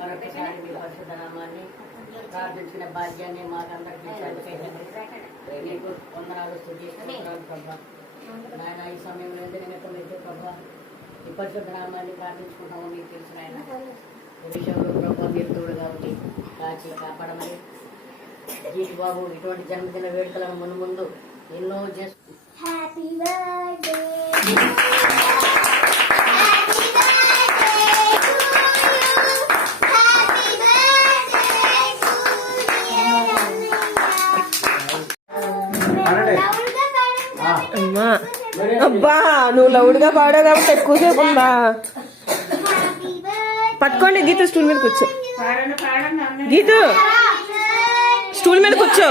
మరొకసారి మీ పరిశుద్ధ నామాన్ని ప్రార్థించిన భాగ్యాన్ని మాకందరికీ నీకు వందనాలు స్తుతిస్తున్నాను ప్రభా. నాయన ఈ సమయంలో ఎంత నిమిత్తం అయితే ప్రభా ఈ పరిశుద్ధ నామాన్ని ప్రార్థించుకుంటామో మీకు తెలుసు నాయన. ఈ విషయంలో ప్రభా మీరు తోడుగా ఉండి కాచి కాపాడమని జీతి బాబు ఇటువంటి జన్మదిన వేడుకలను ముందు ముందు ఎన్నో చేస్తూ అమ్మా అబ్బా నువ్వు లౌడ్గా పాడావు కాబట్టి ఎక్కువసేపు ఉందా. పట్టుకోండి గీత, స్టూల్ మీద కూర్చో. గీత స్టూల్ మీద కూర్చో,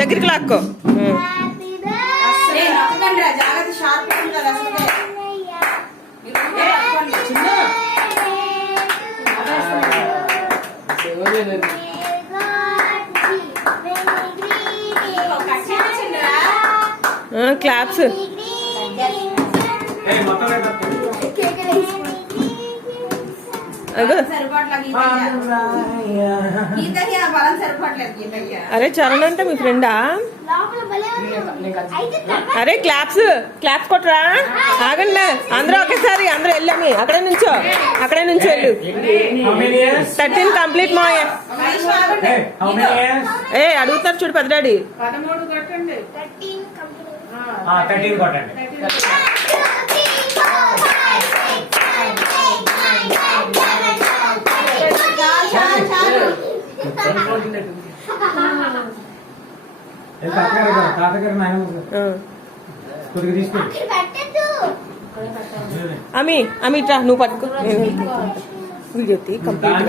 దగ్గరికి లాక్కో. క్లాప్స్. అరే చరణ్ అంటే మీ ఫ్రెండా? అరే క్లాప్స్ క్లాప్స్ కొట్టరా. ఆగండి అందరూ ఒకేసారి, అందరూ వెళ్ళామి. అక్కడే నుంచో, అక్కడే నుంచో వెళ్ళు. 13 కంప్లీట్ మాయ. ఏ అడుగుతారు చూడు పెద్దడాడి. 13 కొట్టండి. అమి అమిట్రా నువ్వు పట్టుకో. Video complete.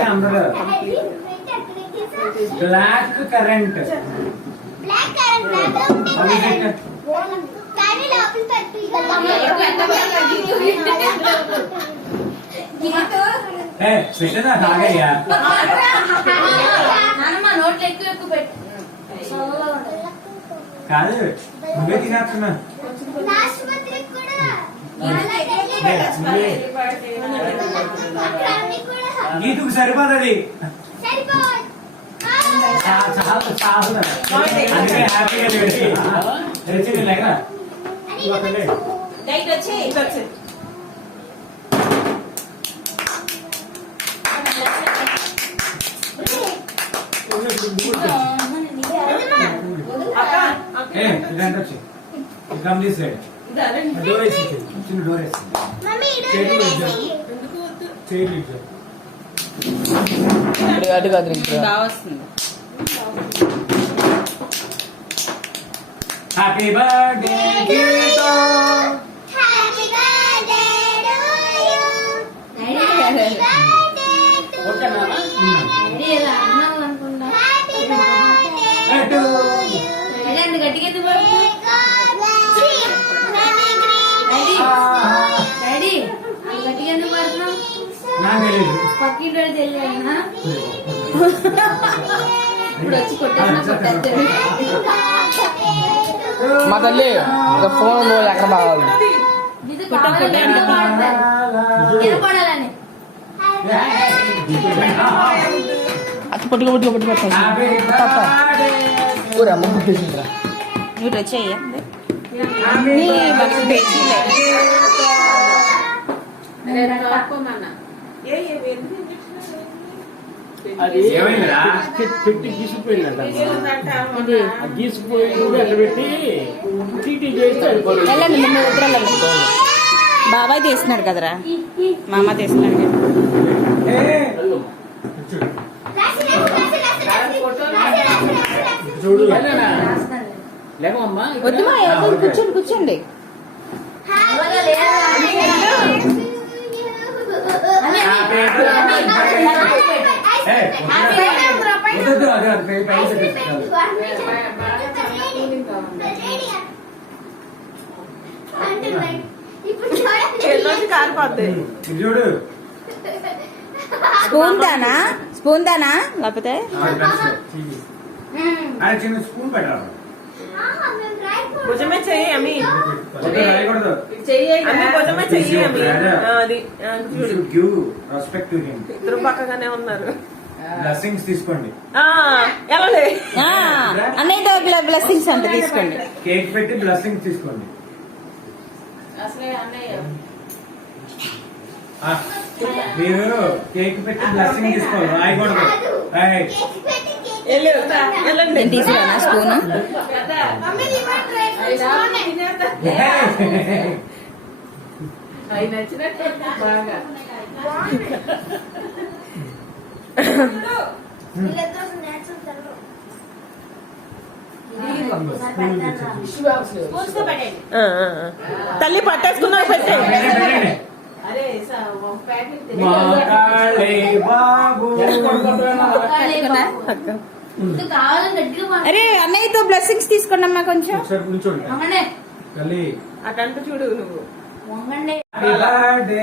Blackcurrent. కాదు నువ్వే తినేస్తున్నా. గీతుకు సరిపోతుంది. అందుకే హ్యాపీగా తెచ్చిలేగా. Come this side. Door is it. Chin door is. Mummy, Happy birthday to you. Happy birthday to you. Happy birthday to you. Happy birthday to you. మా తల్లి ఫోన్ ఎక్కడ బాగాలి. అది పట్టుకో పట్టుకో పట్టుకో. అమ్మ పుట్టేసిందిరా. నువ్వు డ్రెస్ అయ్యా పెట్టి గీసిపోయిందంట. గీసిపోయి అట్లా పెట్టి టీటీ చేస్తే బాబాయ్ తీస్తున్నాడు కదరా, మా అమ్మ తీస్తున్నాడు. చూడు లేకమ్మా. వద్దు మా కూర్చోండి కూర్చోండి. చూడు స్పూన్ దానా, స్పూన్ దానా లేకపోతే చిన్న స్పూన్ పెట్టాలి. భుజమే చెయ్యి అమ్మి. రాయకూడదు. అమ్మి కొంచెమే చెయ్యి అమ్మి. అది You should give respect to him. ఇద్దరు పక్కగానే ఉన్నారు. Blessings తీసుకోండి. ఎలాండి అన్నయ్యతో బ్లెస్సింగ్స్ అంటే తీసుకోండి. కేక్ పెట్టి బ్లెస్సింగ్స్ తీసుకోండి. అసలే అన్నయ్య ఆ, మీరు కేక్ పెట్టి బ్లెస్సింగ్ తీసుకోవాలి, రాయకూడదు. ఏయ్, వెళ్ళండి. నేను తీసుకురానా స్పూన్? అవి నచ్చినట్టు బాగా తల్లి పట్టేసుకున్నావు పెట్టే. అరే ఒక ప్యాకెట్ మా కాళీ బాబు. అరే అన్నయ్యతో బ్లెస్సింగ్స్ తీసుకోండి అమ్మా కొంచెం. ఒకసారి కూర్చోండి. తల్లి అటంటూ చూడు నువ్వు. Happy birthday